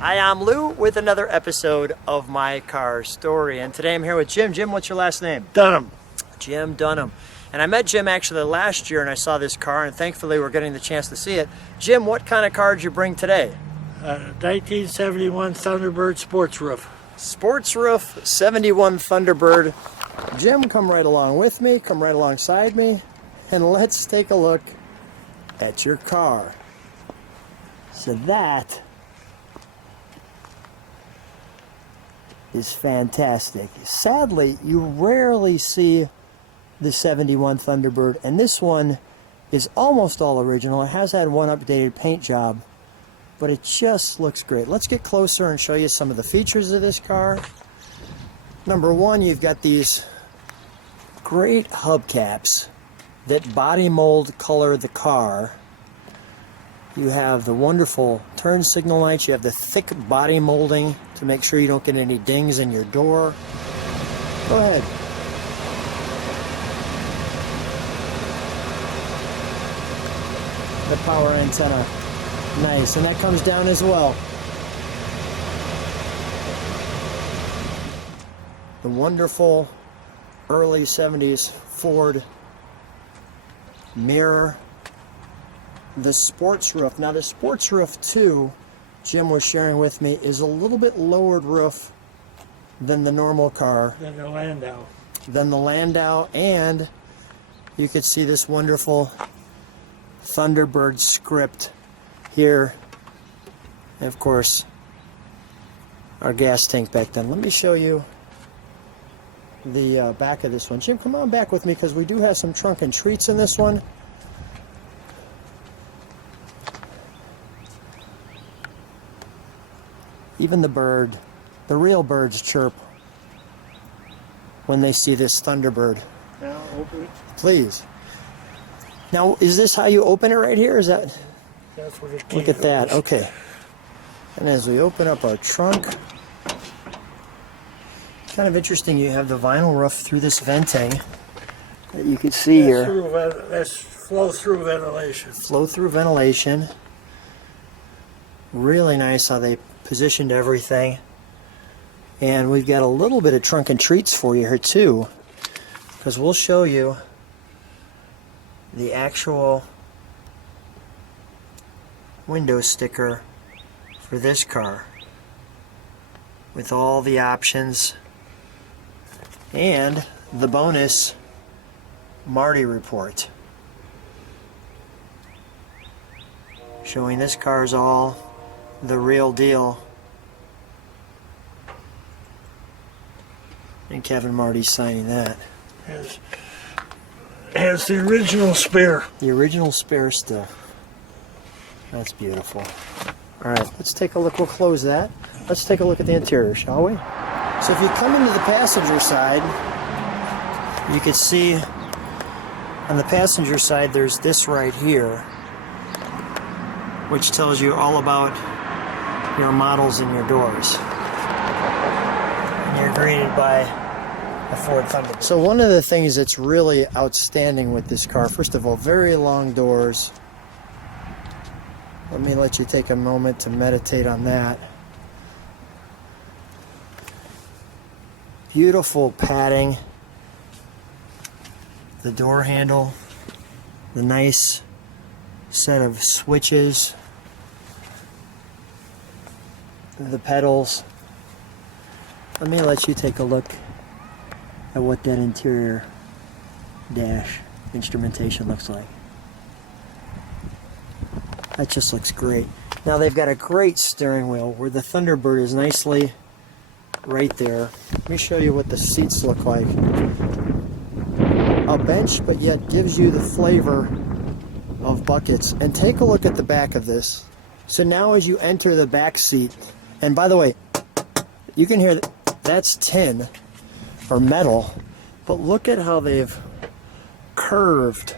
Hi, I'm Lou with another episode of My Car Story, and today I'm here with Jim. Jim, what's your last name? Dunham. Jim Dunham. And I met Jim actually last year and I saw this car, and thankfully we're getting the chance to see it. Jim, what kind of car did you bring today? 1971 Thunderbird sports roof. Sports roof 71 Thunderbird. Jim, come right along with me, come right alongside me, and let's take a look at your car. So that is fantastic. Sadly, you rarely see the 71 Thunderbird, and this one is almost all original. It has had one updated paint job, but it just looks great. Let's get closer and show you some of the features of this car. Number one, you've got these great hubcaps that body mold color the car. You have the wonderful turn signal lights. You have the thick body molding to make sure you don't get any dings in your door. Go ahead. The power antenna. Nice. And that comes down as well. The wonderful early 70s Ford mirror. The sports roof. Now the sports roof too, Jim was sharing with me, is a little bit lowered roof than the normal car. Then the Landau. Than the Landau, and you could see this wonderful Thunderbird script here. And of course, our gas tank back then. Let me show you the back of this one. Jim, come on back with me because we do have some trunk and treats in this one. Even the real birds chirp when they see this Thunderbird. Now open it. Please. Now, is this how you open it right here? Is that? That's what it Look at that. Okay. And as we open up our trunk, kind of interesting. You have the vinyl roof through this venting that you can see here. That's flow-through ventilation. Flow-through ventilation. Really nice how they positioned everything. And we've got a little bit of trunk and treats for you here too, because we'll show you the actual window sticker for this car with all the options and the bonus Marty report showing this car's all the real deal. And Kevin Marty's signing that. Has the original spare. The original spare still. That's beautiful. Alright, let's take a look. We'll close that. Let's take a look at the interior, shall we? So if you come into the passenger side, you can see on the passenger side there's this right here, which tells you all about your models and your doors. And you're greeted by a Ford Thunderbird. So one of the things that's really outstanding with this car, first of all, very long doors. Let me let you take a moment to meditate on that. Beautiful padding. The door handle. The nice set of switches. The pedals. Let me let you take a look at what that interior dash instrumentation looks like. That just looks great. Now they've got a great steering wheel where the Thunderbird is nicely right there. Let me show you what the seats look like. A bench, but yet gives you the flavor of buckets. And take a look at the back of this. So now as you enter the back seat, and by the way, you can hear that's tin or metal, but look at how they've curved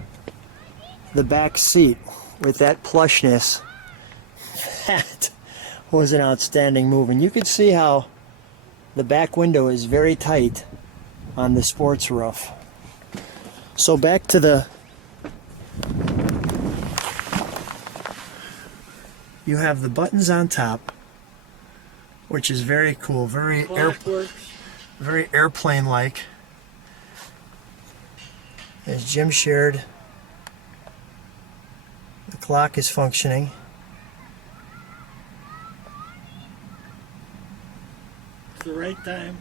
the back seat with that plushness. That was an outstanding move. And you can see how the back window is very tight on the sports roof. So back to the you have the buttons on top which is very cool, very Clock works. very airplane-like. As Jim shared, the clock is functioning. It's the right time.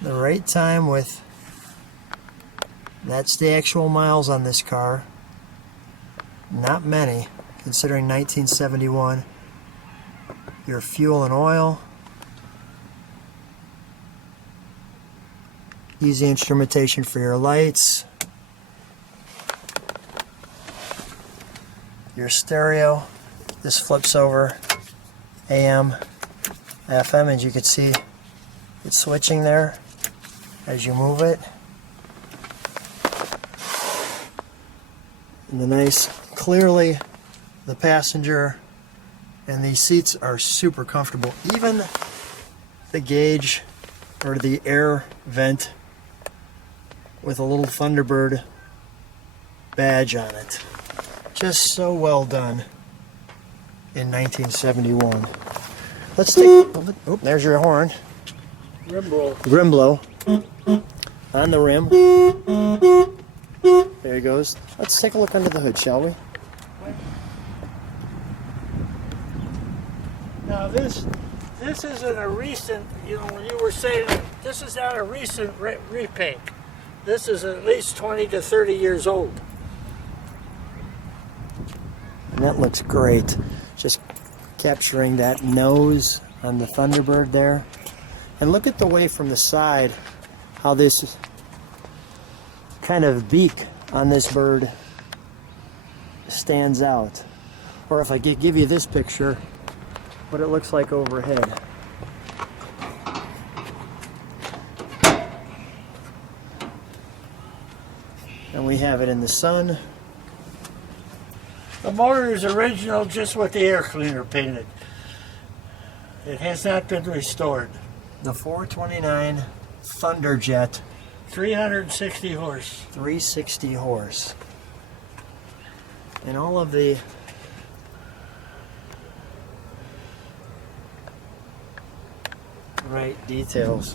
The right time with, that's the actual miles on this car. Not many, considering 1971. Your fuel and oil. Easy instrumentation for your lights. Your stereo. This flips over AM, FM, as you can see it's switching there as you move it. And the nice, clearly the passenger and these seats are super comfortable. Even the gauge or the air vent with a little Thunderbird badge on it. Just so well done in 1971. Let's take, oh, there's your horn. Rimble. Grimblow on the rim. There he goes. Let's take a look under the hood, shall we? Now this isn't a recent, you know, when you were saying this is not a recent repaint. This is at least 20 to 30 years old. And that looks great. Just capturing that nose on the Thunderbird there. And look at the way from the side how this kind of beak on this bird stands out. Or if I could give you this picture, what it looks like overhead. And we have it in the sun. The motor is original, just with the air cleaner painted. It has not been restored. The 429 Thunderjet 360 horse. 360 horse. And all of the right details.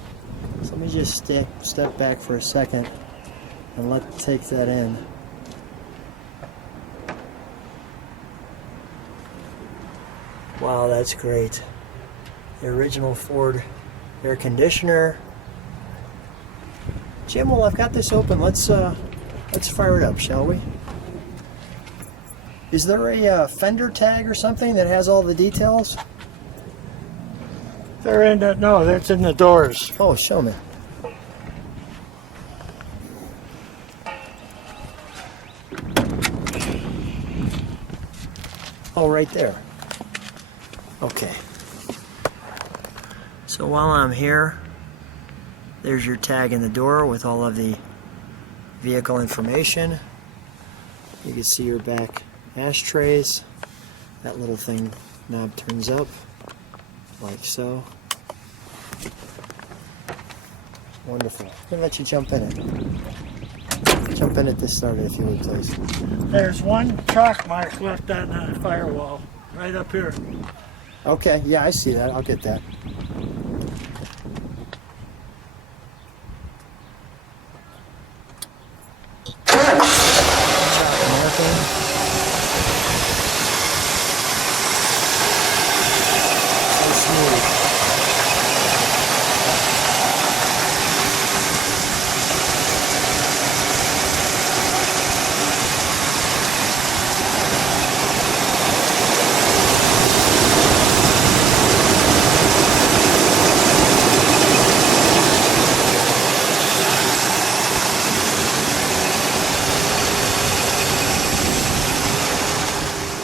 So let me just step back for a second and take that in. Wow, that's great. The original Ford air conditioner. Jim, well, I've got this open. Let's fire it up, shall we? Is there a fender tag or something that has all the details? They're in the, no, that's in the doors. Oh, show me. Oh, right there. Okay. So while I'm here, there's your tag in the door with all of the vehicle information. You can see your back ashtrays. That little thing knob turns up like so. Wonderful. I'm gonna let you jump in it. Jump in at this starter if you would, please. There's one chalk mark left on the firewall, right up here. Okay, yeah, I see that. I'll get that. Chalk marking. So smooth.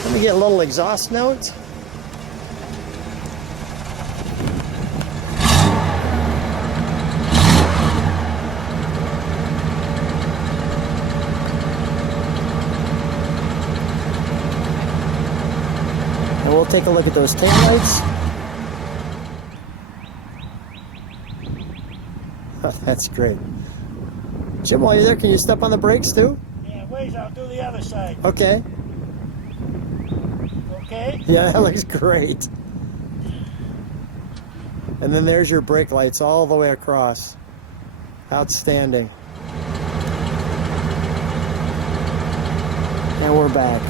Let me get a little exhaust note. And we'll take a look at those taillights. Oh, that's great. Jim, while you're there, can you step on the brakes too? Yeah, wait, I'll do the other side. Okay. Okay? Yeah, that looks great. And then there's your brake lights all the way across. Outstanding. And we're back.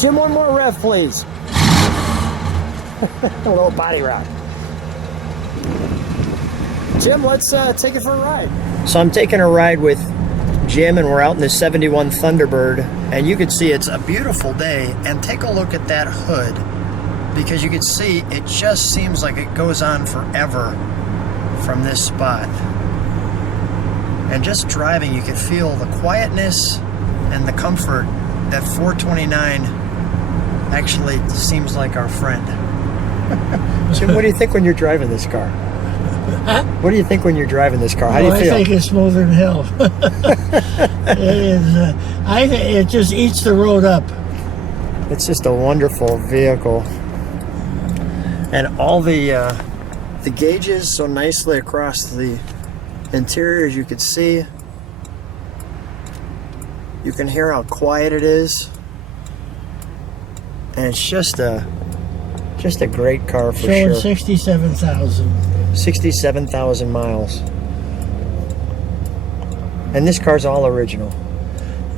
Jim, one more rev, please. A little body rock. Jim, let's take it for a ride. So I'm taking a ride with Jim, and we're out in the 71 Thunderbird, and you can see it's a beautiful day. And take a look at that hood, because you can see it just seems like it goes on forever from this spot. And just driving, you can feel the quietness and the comfort that 429 actually seems like our friend. Jim, what do you think when you're driving this car? Huh? What do you think when you're driving this car? How do you feel? I think it's smoother than hell. It is. I think it just eats the road up. It's just a wonderful vehicle, and all the gauges so nicely across the interior, as you can see. You can hear how quiet it is, and it's just a great car for Showing sure. 67,000. 67,000 miles, and this car's all original.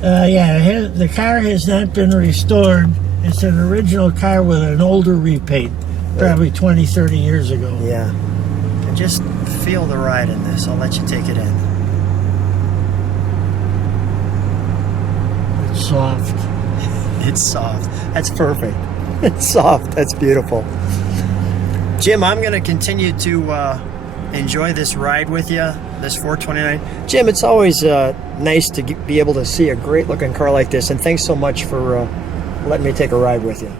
Yeah, the car has not been restored. It's an original car with an older repaint, probably 20, 30 years ago. Yeah, and just feel the ride in this. I'll let you take it in. It's soft. It's soft. That's perfect. It's soft. That's beautiful. Jim, I'm going to continue to enjoy this ride with you, this 429. Jim, it's always nice to be able to see a great looking car like this, and thanks so much for letting me take a ride with you.